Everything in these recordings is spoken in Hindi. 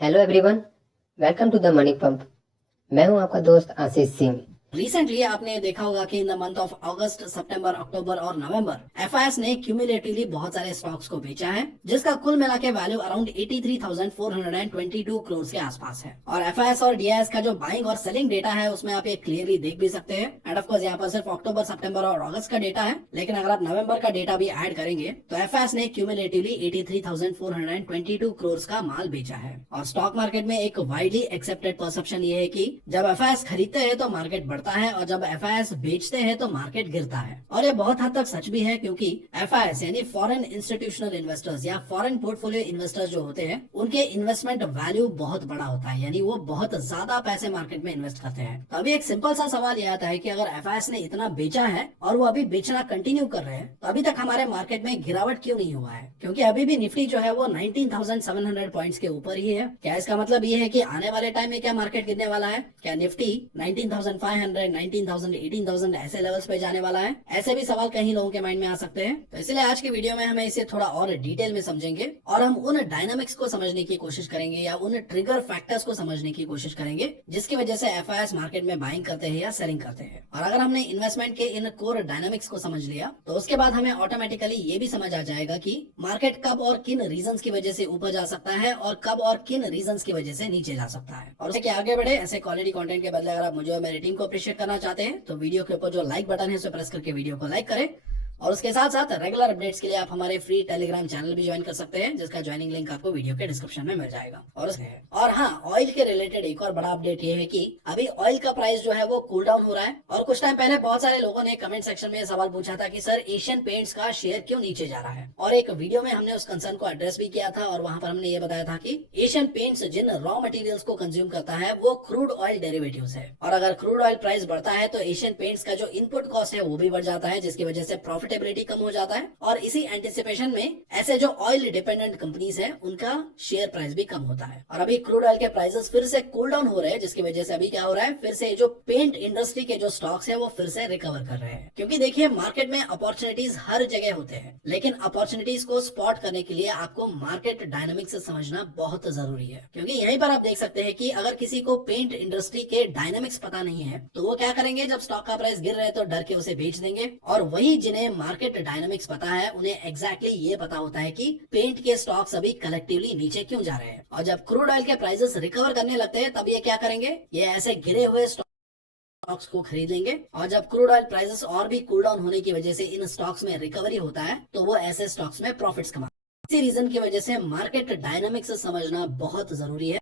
Hello everyone, welcome to the money pump. मैं हूं आपका दोस्त आशीष सिंह। रिसेंटली आपने देखा होगा कि in the month of August, September, October और नवंबर एफआईएस ने क्यूमुलेटिवली बहुत सारे स्टॉक्स को बेचा है, जिसका कुल मिला के वैल्यू अराउंड 83,422 करोड़ के आसपास है। और एफआईएस और डीआईएस का जो बाइंग और सेलिंग डेटा है उसमें आप ये क्लियरली देख भी सकते हैं। एंड ऑफ कोर्स यहाँ पर सिर्फ अक्टूबर, सितंबर और अगस्त का डेटा है, लेकिन अगर आप नवंबर का डेटा भी ऐड करेंगे तो एफआईएस ने क्यूमुलेटिवली 83,422 करोड़ का माल बेचा है। और स्टॉक मार्केट में एक वाइडली एक्सेप्टेड परसेप्शन ये है कि जब एफआईएस खरीदते हैं तो मार्केट बढ़ता है और जब एफआईएस बेचते हैं तो मार्केट गिरता है। और ये बहुत हद तक सच भी है, क्योंकि एफआईएस यानी फॉरेन इंस्टीट्यूशनल इन्वेस्टर्स या फॉरेन पोर्टफोलियो इन्वेस्टर्स जो होते हैं उनके इन्वेस्टमेंट वैल्यू बहुत बड़ा होता है, यानी वो बहुत ज्यादा पैसे मार्केट में इन्वेस्ट करते हैं। तो अभी एक सिंपल सा सवाल ये आता है कि अगर एफआईएस ने इतना बेचा है और वो अभी बेचना कंटिन्यू कर रहे हैं तो अभी तक हमारे मार्केट में गिरावट क्यों नहीं हुआ है? क्योंकि अभी भी निफ्टी जो है वो 19,700 पॉइंट्स के ऊपर ही है। क्या इसका मतलब ये है कि आने वाले टाइम में क्या मार्केट गिरने वाला है? क्या निफ्टी 19,500, 19,000, 18,000 ऐसे लेवल्स पे जाने वाला है? ऐसे भी सवाल कहीं लोगों के माइंड में आ सकते हैं। तो इसलिए आज की वीडियो में हमें इसे थोड़ा और डिटेल में समझेंगे और हम उन डायनामिक्स को समझने की कोशिश करेंगे या उन ट्रिगर फैक्टर्स को समझने की कोशिश करेंगे जिसकी वजह से एफआईएस मार्केट में बाइंग करते हैं या सेलिंग करते हैं। और अगर हमने इन्वेस्टमेंट के इन कोर डायनामिक्स को समझ लिया तो उसके बाद हमें ऑटोमेटिकली ये भी समझ आ जाएगा कि मार्केट कब और किन रीजंस की वजह से ऊपर जा सकता है और कब और किन रीजंस की वजह से नीचे जा सकता है। और उसके आगे बढ़े ऐसे क्वालिटी कंटेंट के बदले अगर आप मुझे और मेरी टीम को अप्रिशिएट करना चाहते हैं तो वीडियो के ऊपर जो लाइक बटन है उसे प्रेस करके वीडियो को लाइक करें। और उसके साथ साथ रेगुलर अपडेट्स के लिए आप हमारे फ्री टेलीग्राम चैनल भी ज्वाइन कर सकते हैं, जिसका ज्वाइनिंग लिंक आपको वीडियो के डिस्क्रिप्शन में मिल जाएगा। और हाँ, ऑयल के रिलेटेड एक और बड़ा अपडेट ये है कि अभी ऑयल का प्राइस जो है वो कूल डाउन हो रहा है। और कुछ टाइम पहले बहुत सारे लोगों ने कमेंट सेक्शन में सवाल पूछा था कि सर एशियन पेंट्स का शेयर क्यों नीचे जा रहा है, और एक वीडियो में हमने उस कंसर्न को एड्रेस भी किया था और वहां पर हमने ये बताया था कि एशियन पेंट्स जिन रॉ मटेरियल्स को कंज्यूम करता है वो क्रूड ऑयल डेरिवेटिव्स है। और अगर क्रूड ऑयल प्राइस बढ़ता है तो एशियन पेंट्स का जो इनपुट कॉस्ट है वो भी बढ़ जाता है, जिसकी वजह से प्रॉफिटेबिलिटी कम हो जाता है। और इसी एंटिसिपेशन में ऐसे जो ऑयल डिपेंडेंट कंपनीज हैं उनका शेयर प्राइस भी कम होता है। और अभी क्रूड ऑयल के प्राइसेस फिर से कूल डाउन हो रहे हैं, जिसकी वजह से अभी क्या हो रहा है, फिर से जो पेंट इंडस्ट्री के जो स्टॉक्स है वो फिर से रिकवर कर रहे हैं। क्योंकि देखिए, मार्केट में अपॉर्चुनिटीज हर जगह होते हैं, लेकिन अपॉर्चुनिटीज को स्पॉट करने के लिए आपको मार्केट डायनामिक्स से समझना बहुत जरूरी है। क्योंकि यहीं पर आप देख सकते हैं कि अगर किसी को पेंट इंडस्ट्री के डायनामिक्स पता नहीं है तो वो क्या करेंगे, जब स्टॉक का प्राइस गिर रहे हैं तो डर के उसे बेच देंगे। और वही जिन्हें मार्केट डायनामिक्स पता है उन्हें एग्जैक्टली ये पता होता है कि पेंट के स्टॉक्स अभी कलेक्टिवली नीचे क्यों जा रहे हैं। और जब क्रूड ऑयल के प्राइसेस रिकवर करने लगते हैं तब ये क्या करेंगे, ये ऐसे गिरे हुए स्टॉक्स को खरीद लेंगे। और जब क्रूड ऑयल प्राइसेस और भी कूल डाउन होने की वजह से इन स्टॉक्स में रिकवरी होता है तो वो ऐसे स्टॉक्स में प्रॉफिट्स कमाते हैं। इसी रीजन की वजह से मार्केट डायनामिक्स समझना बहुत जरूरी है,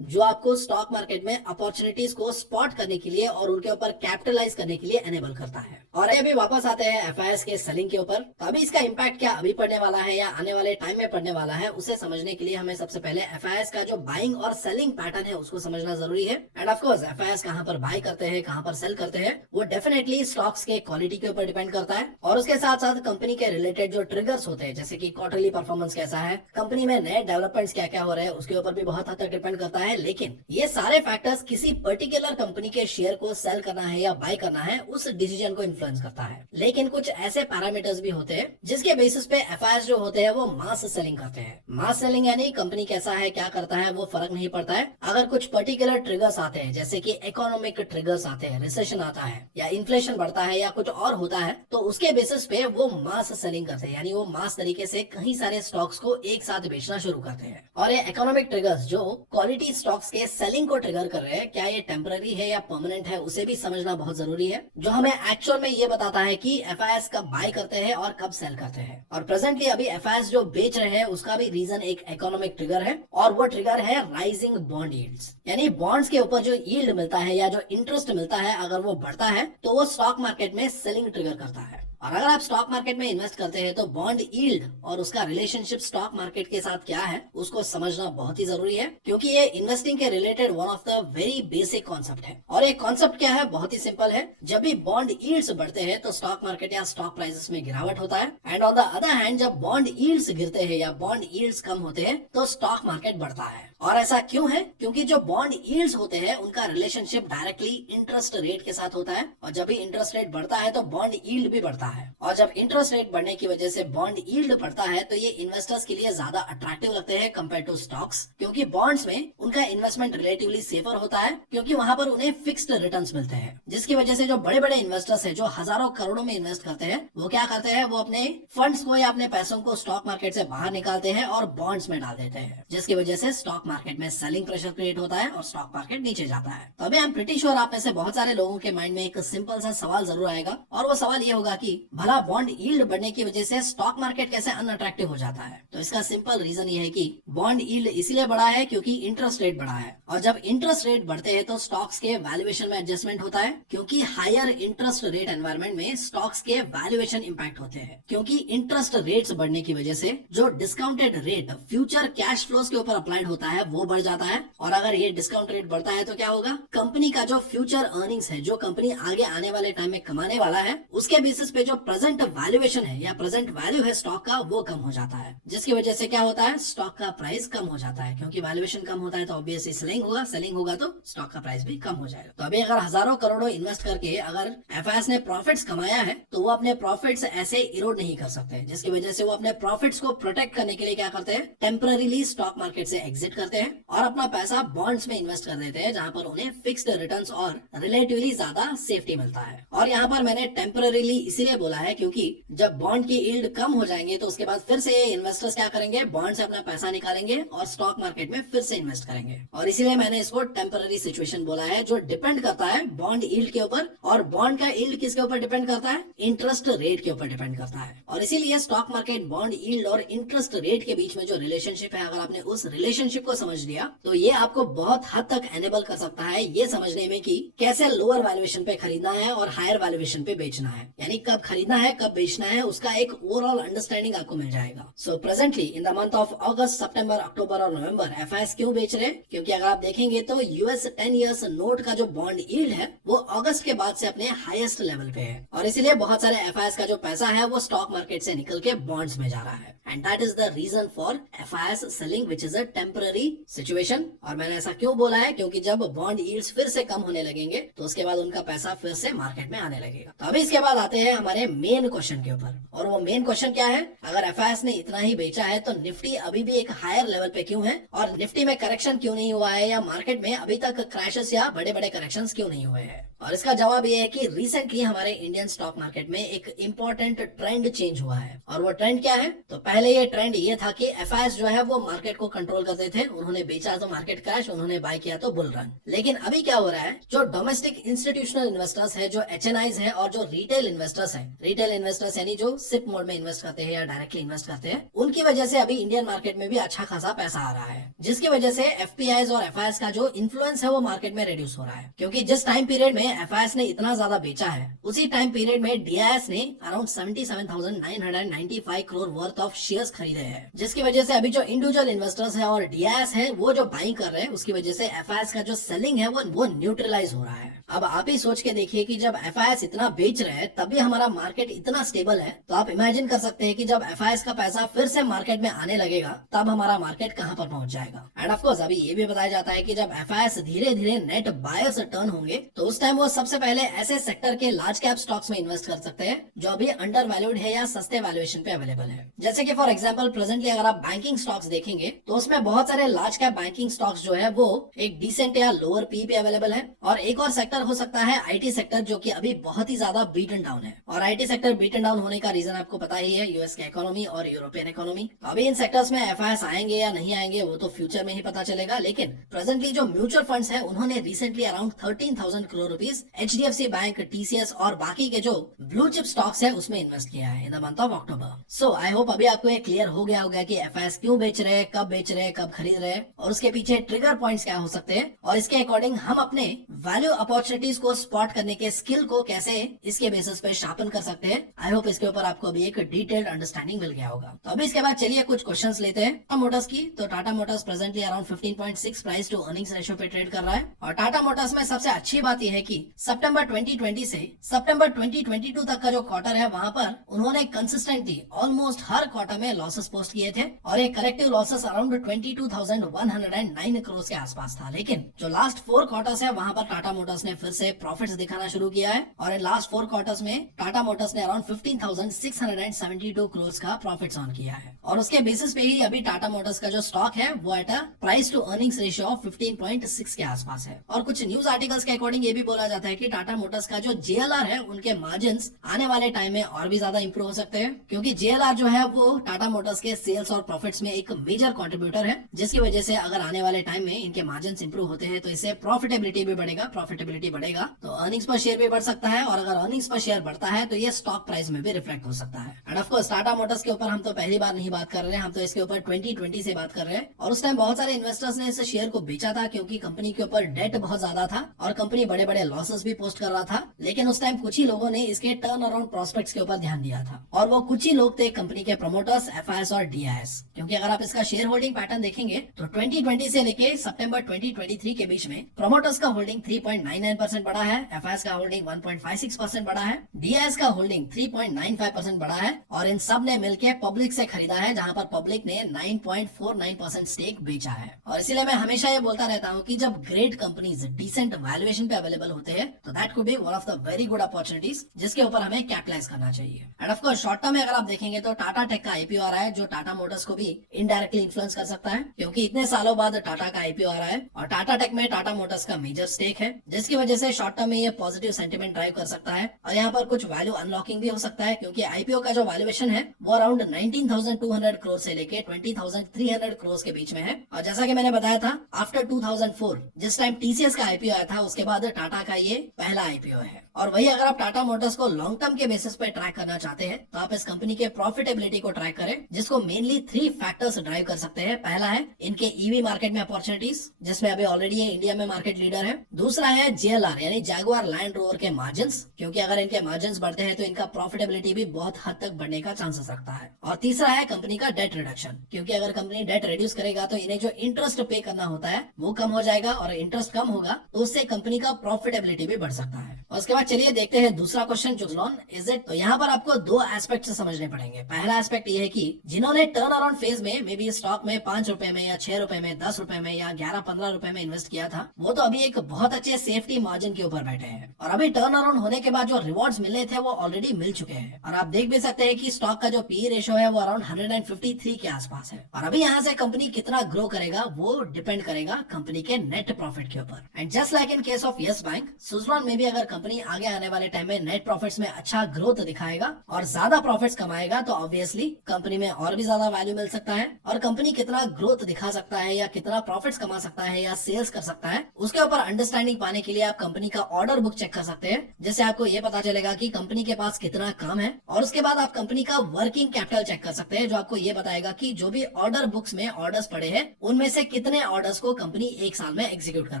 जो आपको स्टॉक मार्केट में अपॉर्चुनिटीज को स्पॉट करने के लिए और उनके ऊपर कैपिटलाइज करने के लिए एनेबल करता है। और अभी वापस आते हैं एफआईएस के सेलिंग के ऊपर। तो अभी इसका इंपैक्ट क्या अभी पड़ने वाला है या आने वाले टाइम में पड़ने वाला है, उसे समझने के लिए हमें सबसे पहले एफआईएस का जो बाइंग और सेलिंग पैटर्न है उसको समझना जरूरी है। एंड ऑफ कोर्स एफआईएस कहां पर बाय करते हैं, कहां पर सेल करते हैं, वो डेफिनेटली स्टॉक्स के क्वालिटी के ऊपर डिपेंड करता है। और उसके साथ साथ कंपनी के रिलेटेड जो ट्रिगर्स होते हैं, जैसे कि क्वार्टरली परफॉर्मेंस कैसा है, कंपनी में नए डेवलपमेंट्स क्या क्या हो रहे हैं, उसके ऊपर भी बहुत हद तक डिपेंड करता है। लेकिन ये सारे फैक्टर्स किसी पर्टिकुलर कंपनी के शेयर को सेल करना है या बाय करना है उस डिसीजन को इन्फ्लुएंस करता है। लेकिन कुछ ऐसे पैरामीटर्स भी होते हैं जिसके बेसिस पे एफआईएस जो होते हैं वो मास सेलिंग करते हैं। मास सेलिंग यानी कंपनी कैसा है, क्या करता है, वो फर्क नहीं पड़ता है। अगर कुछ पर्टिकुलर ट्रिगर्स आते हैं, जैसे कि इकोनॉमिक ट्रिगर्स आते हैं, रिसेशन आता है या इन्फ्लेशन बढ़ता है या कुछ और होता है, तो उसके बेसिस पे वो मास सेलिंग करते हैं, यानी वो मास तरीके से कई सारे स्टॉक्स को एक साथ बेचना शुरू करते हैं। और ये इकोनॉमिक ट्रिगर्स जो क्वालिटी स्टॉक्स के सेलिंग को ट्रिगर कर रहे हैं, क्या ये टेम्पररी है या परमानेंट है, उसे भी समझना बहुत जरूरी है, जो हमें एक्चुअल में ये बताता है कि एफआईएस कब बाय करते हैं और कब सेल करते हैं। और प्रेजेंटली अभी एफआईएस जो बेच रहे हैं उसका भी रीजन एक इकोनॉमिक ट्रिगर है, और वो ट्रिगर है राइजिंग बॉन्ड यील्ड्स। यानी बॉन्ड्स के ऊपर जो यील्ड मिलता है या जो इंटरेस्ट मिलता है, अगर वो बढ़ता है तो वो स्टॉक मार्केट में सेलिंग ट्रिगर करता है। और अगर आप स्टॉक मार्केट में इन्वेस्ट करते हैं तो बॉन्ड यील्ड और उसका रिलेशनशिप स्टॉक मार्केट के साथ क्या है उसको समझना बहुत ही जरूरी है, क्योंकि ये इन्वेस्टिंग के related one of the very basic concept है। और ये कॉन्सेप्ट क्या है, बहुत ही सिंपल है। जब भी बॉन्ड यील्ड्स बढ़ते हैं तो स्टॉक मार्केट या स्टॉक प्राइसेस में गिरावट होता है, and on the other hand जब बॉन्ड यील्ड्स गिरते हैं या बॉन्ड यील्ड्स कम होते हैं तो स्टॉक मार्केट बढ़ता है। और ऐसा क्यों है, क्योंकि जो बॉन्ड यील्ड्स होते हैं उनका रिलेशनशिप डायरेक्टली इंटरेस्ट रेट के साथ होता है, और जब भी इंटरेस्ट रेट बढ़ता है तो बॉन्ड यील्ड भी बढ़ता है। और जब इंटरेस्ट रेट बढ़ने की वजह से बॉन्ड यील्ड बढ़ता है तो ये इन्वेस्टर्स के लिए ज्यादा अट्रैक्टिव लगते हैं कंपेयर टू स्टॉक्स, क्योंकि बॉन्ड्स में उनका इन्वेस्टमेंट रिलेटिवली सेफर होता है, क्योंकि वहां पर उन्हें फिक्स्ड रिटर्न्स मिलते हैं। जिसकी वजह से जो बड़े बड़े इन्वेस्टर्स हैं जो हजारों करोड़ों में इन्वेस्ट करते हैं, वो क्या करते हैं, वो अपने फंड्स को या अपने पैसों को स्टॉक मार्केट से बाहर निकालते हैं और बॉन्ड्स में डाल देते हैं, जिसकी वजह से स्टॉक मार्केट में सेलिंग प्रेशर क्रिएट होता है और स्टॉक मार्केट नीचे जाता है। तो अभी आई एम प्रीटी श्योर आप में से बहुत सारे लोगों के माइंड में एक सिंपल सा सवाल जरूर आएगा, और वो सवाल ये होगा कि भला बॉन्ड यील्ड बढ़ने की वजह से स्टॉक मार्केट कैसे अनअट्रैक्टिव हो जाता है। तो इसका सिंपल रीजन ये है कि बॉन्ड यील्ड इसलिए बढ़ा है क्योंकि इंटरेस्ट रेट बढ़ा है, और जब इंटरेस्ट रेट बढ़ते हैं तो स्टॉक्स के वैल्यूएशन में एडजस्टमेंट होता है, क्योंकि हायर इंटरेस्ट रेट एनवायरमेंट में स्टॉक्स के वैल्यूएशन इंपैक्ट होते हैं, क्योंकि इंटरेस्ट रेट्स बढ़ने की वजह से जो discounted rate future cash flows के ऊपर अप्लाइड होता है वो बढ़ जाता है, और अगर ये डिस्काउंट रेट बढ़ता है तो क्या होगा, कंपनी का जो फ्यूचर अर्निंग्स है, जो कंपनी आगे आने वाले टाइम में कमाने वाला है, उसके बेसिस पे जो प्रेजेंट वैल्यूएशन है या प्रेजेंट वैल्यू है स्टॉक का, वो कम हो जाता है, जिसकी वजह से क्या होता है, स्टॉक का प्राइस कम हो जाता है, क्योंकि वैल्यूएशन कम होता है तो ऑब्वियसली सेलिंग होगा तो स्टॉक का प्राइस भी कम हो जाएगा। तो अभी अगर हजारों करोड़ों इन्वेस्ट करके अगर एफआईएस ने प्रॉफिट्स कमाया है तो वो अपने प्रॉफिट्स ऐसे इरोड नहीं कर सकते, जिसकी वजह से वो अपने प्रॉफिट्स को प्रोटेक्ट करने के लिए क्या करते हैं, टेम्पररीली स्टॉक मार्केट से एग्जिट करते हैं और अपना पैसा बॉन्ड्स में इन्वेस्ट कर देते हैं, जहां पर उन्हें फिक्स्ड रिटर्न्स और रिलेटिवली ज्यादा सेफ्टी मिलता है। और यहाँ पर मैंने टेम्पररीली इसीलिए बोला है क्योंकि जब बॉन्ड की यील्ड कम हो जाएंगे तो उसके बाद फिर से इन्वेस्टर्स क्या करेंगे, बॉन्ड से अपना पैसा निकालेंगे और स्टॉक मार्केट में फिर से इन्वेस्ट करेंगे, और इसीलिए मैंने इसको टेम्पररी सिचुएशन बोला है, जो डिपेंड करता है बॉन्ड यील्ड के ऊपर। और बॉन्ड का यील्ड किसके ऊपर डिपेंड करता है, इंटरेस्ट रेट के ऊपर डिपेंड करता है। और इसीलिए स्टॉक मार्केट, बॉन्ड यील्ड और इंटरेस्ट रेट के बीच में जो रिलेशनशिप है, अगर आपने उस रिलेशनशिप को समझ लिया तो ये आपको बहुत हद तक एनेबल कर सकता है ये समझने में कि कैसे लोअर वैल्यूएशन पे खरीदना है और हायर वैल्यूएशन पे बेचना है, यानी कब खरीदना है कब बेचना है, उसका एक ओवरऑल अंडरस्टैंडिंग आपको मिल जाएगा। So presently in the month of August, September, October और नवंबर एफआईएस क्यों बेच रहे हैं, क्योंकि अगर आप देखेंगे तो यूएस 10 इयर्स नोट का जो बॉन्ड यील्ड है वो अगस्त के बाद से अपने हाईएस्ट लेवल पे है, और इसीलिए बहुत सारे एफआईएस का जो पैसा है वो स्टॉक मार्केट से निकल के बॉन्ड्स में जा रहा है, and that is the reason for FIS selling which is a temporary situation. और मैंने ऐसा क्यों बोला है, क्योंकि जब बॉन्ड यील्ड्स फिर से कम होने लगेंगे तो उसके बाद उनका पैसा फिर से मार्केट में आने लगेगा। तो अभी इसके बाद आते हैं हमारे मेन क्वेश्चन के ऊपर, और वो मेन क्वेश्चन क्या है, अगर एफआईएस ने इतना ही बेचा है तो निफ्टी अभी भी एक हायर लेवल पे क्यों है, और निफ्टी में करेक्शन क्यों नहीं हुआ है, या मार्केट में अभी तक क्रैशेस या बड़े बड़े करेक्शंस क्यों नहीं हुए हैं। और इसका जवाब ये है कि रिसेंटली हमारे इंडियन स्टॉक मार्केट में एक इंपॉर्टेंट ट्रेंड चेंज हुआ है, और वो ट्रेंड क्या है, तो पहले ये ट्रेंड ये था कि एफआईएस जो है वो मार्केट को कंट्रोल करते थे, उन्होंने बेचा तो मार्केट क्रैश, उन्होंने बाय किया तो बुल रन। लेकिन अभी क्या हो रहा है, जो डोमेस्टिक इंस्टीट्यूशनल इन्वेस्टर्स है, जो एचएनआईज है और जो रिटेल इन्वेस्टर्स है, रिटेल इन्वेस्टर्स यानी जो सिप मोड में इन्वेस्ट करते हैं या डायरेक्टली इन्वेस्ट करते हैं, उनकी वजह से अभी इंडियन मार्केट में भी अच्छा खासा पैसा आ रहा है, जिसकी वजह से एफपीआईज और एफआईएस का जो इन्फ्लुएंस है वो मार्केट में रिड्यूस हो रहा है, क्योंकि जिस टाइम पीरियड में एफआईएस ने इतना ज्यादा बेचा है उसी टाइम पीरियड में डीआईएस ने around 77,995 crore worth of shares खरीदे हैं, जिसकी वजह से अभी जो इंडिविजुअल इन्वेस्टर्स है और डीआईएस है वो जो बाइंग कर रहे हैं, उसकी वजह से एफआईएस का जो सेलिंग है वो न्यूट्रलाइज हो रहा है। अब आप ही सोच के देखिए कि जब एफआईएस इतना बेच रहे हैं तभी हमारा मार्केट इतना स्टेबल है, तो आप इमेजिन कर सकते हैं कि जब एफआईएस का पैसा फिर से मार्केट में आने लगेगा तब हमारा मार्केट कहां पर पहुंच जाएगा। एंड ऑफ कोर्स अभी ये भी बताया जाता है कि जब एफआईएस धीरे धीरे नेट बायर्स टर्न होंगे तो उस टाइम वो सबसे पहले ऐसे सेक्टर के लार्ज कैप स्टॉक्स में इन्वेस्ट कर सकते हैं जो अभी अंडर वैल्यूड है या सस्ते वैल्यूएशन पे अवेलेबल है। जैसे कि फॉर एग्जांपल प्रेजेंटली अगर आप बैंकिंग स्टॉक्स देखेंगे तो उसमें बहुत सारे लार्ज कैप बैंकिंग स्टॉक्स जो है वो एक डिसेंट या लोअर पी पे अवेलेबल है, और एक और सेक्टर हो सकता है आईटी सेक्टर, जो कि अभी बहुत ही ज्यादा बीटन डाउन है। और आईटी सेक्टर बीटन डाउन होने का रीजन आपको पता ही है, यूएस की इकोनॉमी और यूरोपियन इकोनॉमी। तो अभी इन सेक्टर्स में एफआईएस आएंगे या नहीं आएंगे वो तो फ्यूचर में ही पता चलेगा, लेकिन प्रेजेंटली जो म्यूचुअल फंड्स है उन्होंने recently around 13,000 crore rupees HDFC bank, TCS और बाकी के जो ब्लू चिप स्टॉक्स है उसमें इन्वेस्ट किया है इन the month of October. So I hope अभी आपको ये क्लियर हो गया होगा कि एफआईएस क्यों बेच रहे हैं, कब बेच रहे हैं, कब खरीद रहे हैं, और उसके पीछे ट्रिगर पॉइंट्स क्या हो सकते हैं, और इसके अकॉर्डिंग हम अपने वैल्यू अपॉर्चुनिटीज को स्पॉट करने के स्किल को कैसे इसके बेसिस पे शार्पन कर सकते हैं। आई होप इसके ऊपर आपको अभी एक डिटेल्ड अंडरस्टैंडिंग मिल गया होगा। तो अभी इसके बाद चलिए कुछ क्वेश्चंस लेते हैं टाटा मोटर्स की। तो Tata Motors presently around 15.6 price to earnings ratio पे ट्रेड कर रहा है, और टाटा मोटर्स में सबसे अच्छी बात यह है कि सितंबर 2020 से सितंबर 2022 तक का जो क्वार्टर है वहां पर उन्होंने कंसिस्टेंटली ऑलमोस्ट हर क्वार्टर में लॉसेस पोस्ट किए थे, और एक करेक्टिव लॉसेस अराउंड 22,109 करोड़ के आसपास था। लेकिन जो लास्ट 4 क्वार्टर्स है वहां पर टाटा मोटर्स ने फिर से प्रॉफिट्स दिखाना शुरू किया है और इन लास्ट 4 क्वार्टर्स में टाटा मोटर्स ने अराउंड 15,672 करोड़ का प्रॉफिट्स ऑन किया है और उसके बेसिस पे ही अभी टाटा मोटर्स का जो स्टॉक है वो at a price to earnings ratio of 15.6 के आसपास है। और कुछ न्यूज आर्टिकल्स के अकॉर्डिंग ये भी बोला जाता है कि टाटा मोटर्स का जो JLR है उनके मार्जिन आने वाले टाइम में और भी ज्यादा इंप्रूव हो सकते हैं, क्योंकि JLR जो है वो टाटा मोटर्स के सेल्स और प्रॉफिट्स में एक मेजर कंट्रीब्यूटर है, जिसकी वजह से अगर आने वाले टाइम में इनके मार्जिन इंप्रूव होते हैं तो इससे प्रॉफिटेबिलिटी भी बढ़ेगा, प्रॉफिटेबिलिटी बढ़ेगा तो अर्निंग्स पर शेयर भी बढ़ सकता है और अगर अर्निंग्स पर शेयर बढ़ता है तो ये स्टॉक प्राइस में भी रिफ्लेक्ट हो सकता है। End of course Tata Motors के ऊपर हम तो पहली बार नहीं बात कर रहे हैं, हम तो इसके ऊपर 2020 से बात कर रहे हैं और उस टाइम बहुत सारे इन्वेस्टर्स ने इस शेयर को बेचा था क्योंकि कंपनी के ऊपर डेट बहुत ज्यादा था और कंपनी बड़े बड़े लॉसेस भी पोस्ट कर रहा था। लेकिन उस टाइम कुछ ही लोगों ने इसके टर्न अराउंड प्रोस्पेक्ट्स के ऊपर ध्यान दिया था और वो कुछ ही लोग थे कंपनी के प्रमोटर्स FIS और DIS। क्योंकि अगर आप इसका शेयर होल्डिंग पैटर्न देखेंगे तो 2020 से लेके सितंबर 2023 के बीच में प्रमोटर्स का होल्डिंग 3.99% बढ़ा है, FIS का होल्डिंग 1.56% बढ़ा है, DIS का होल्डिंग 3.95% बढ़ा है और इन सब ने मिलकर पब्लिक से खरीदा है, जहां पर पब्लिक ने 9.49% स्टेक बेचा है। और इसीलिए मैं हमेशा ये बोलता रहता हूँ कि जब ग्रेट कंपनीज डिसेंट वैल्यूएशन पे अवेलेबल होते हैं तो that could be one of the very good opportunities जिसके ऊपर हमें कैपिटलाइज करना चाहिए। End of course short term में अगर आप देखेंगे तो टाटा टेक का IPO आ रहा है जो टाटा मोटर्स को भी इनडायरेक्टली इन्फ्लुएंस कर सकता है, क्योंकि इतने सालों बाद टाटा का IPO आ रहा है और टाटा टेक में टाटा मोटर्स का मेजर स्टेक है, जिसकी वजह से शॉर्ट टर्म में ये पॉजिटिव सेंटिमेंट ड्राइव कर सकता है और यहाँ पर कुछ वैल्यू अनलॉकिंग भी हो सकता है, क्योंकि IPO का जो वैल्यूएशन है वो अराउंड 19,200 करोड़ से लेके 20,300 करोड़ के बीच में है। और जैसा कि मैंने बताया था आफ्टर 2004 जिस टाइम TCS का IPO आया था उसके बाद टाटा का ये पहला IPO है। और वही अगर आप टाटा मोटर्स को लॉन्ग टर्म के बेसिस पे ट्रैक करना चाहते हैं तो आप इस कंपनी के प्रॉफिटेबिलिटी को ट्रैक करें, जिसको मेनली 3 फैक्टर्स ड्राइव कर सकते हैं। पहला है इनके EV मार्केट में अपॉर्चुनिटीज, जिसमें अभी ऑलरेडी ये इंडिया में मार्केट लीडर है। दूसरा है JLR यानी जैगुआर लैंड रोवर के मार्जिन, क्योंकि अगर इनके मार्जिन बढ़ते हैं तो इनका प्रॉफिटेबिलिटी भी बहुत हद तक बढ़ने का चांसेस रखता है। और तीसरा है कंपनी का डेट रिडक्शन, क्योंकि अगर कंपनी डेट रिड्यूस करेगा तो इन्हें जो इंटरेस्ट पे करना होता है वो कम हो जाएगा और इंटरेस्ट कम होगा तो उससे कंपनी का प्रॉफिटेबिलिटी भी बढ़ सकता है। और उसके बाद चलिए देखते हैं दूसरा क्वेश्चन जो लॉन इज इट। तो यहाँ पर आपको 2 एस्पेक्ट से समझने पड़ेंगे। पहला एस्पेक्ट ये है कि जिन्होंने टर्न अराउंड फेज में मे बी स्टॉक में 5 रुपए में या 6 रुपए में 10 रुपए में या 11-15 रुपए में इन्वेस्ट किया था वो तो अभी एक बहुत अच्छे सेफ्टी मार्जिन के ऊपर बैठे हैं और अभी टर्न अराउंड होने के बाद जो रिवॉर्ड्स मिले थे वो ऑलरेडी मिल चुके हैं। और आप देख भी सकते हैं कि स्टॉक का जो PE रेशियो है वो अराउंड 153 के आसपास है। और अभी यहाँ से कंपनी कितना ग्रो करेगा वो डिपेंड करेगा कंपनी के नेट प्रॉफिट के ऊपर। And just like in case of yes bank, Suzlon में भी अगर कंपनी आगे आने वाले टाइम में नेट प्रॉफिट्स में अच्छा ग्रोथ दिखाएगा और ज्यादा प्रॉफिट्स कमाएगा तो ऑब्वियसली कंपनी में और भी ज्यादा वैल्यू मिल सकता है। और कंपनी कितना ग्रोथ दिखा सकता है या कितना प्रॉफिट्स कमा सकता है या सेल्स कर सकता है उसके ऊपर अंडरस्टैंडिंग पाने के लिए आप कंपनी का ऑर्डर बुक चेक कर सकते हैं, जिससे आपको ये पता चलेगा कि कंपनी के पास कितना काम है। और उसके बाद आप कंपनी का वर्किंग कैपिटल चेक कर सकते हैं, जो आपको ये बताएगा कि जो भी ऑर्डर बुक्स में ऑर्डर्स पड़े हैं उनमें से कितने ऑर्डर्स को कंपनी एक साल में एग्जीक्यूट कर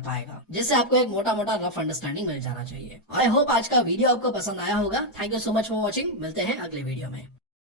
पाएगा, जिससे आपको एक मोटा मोटा रफ अंडरस्टैंडिंग मिल जाना चाहिए। आई होप आज का वीडियो आपको पसंद आया होगा। Thank you so much for watching. मिलते हैं अगले वीडियो में।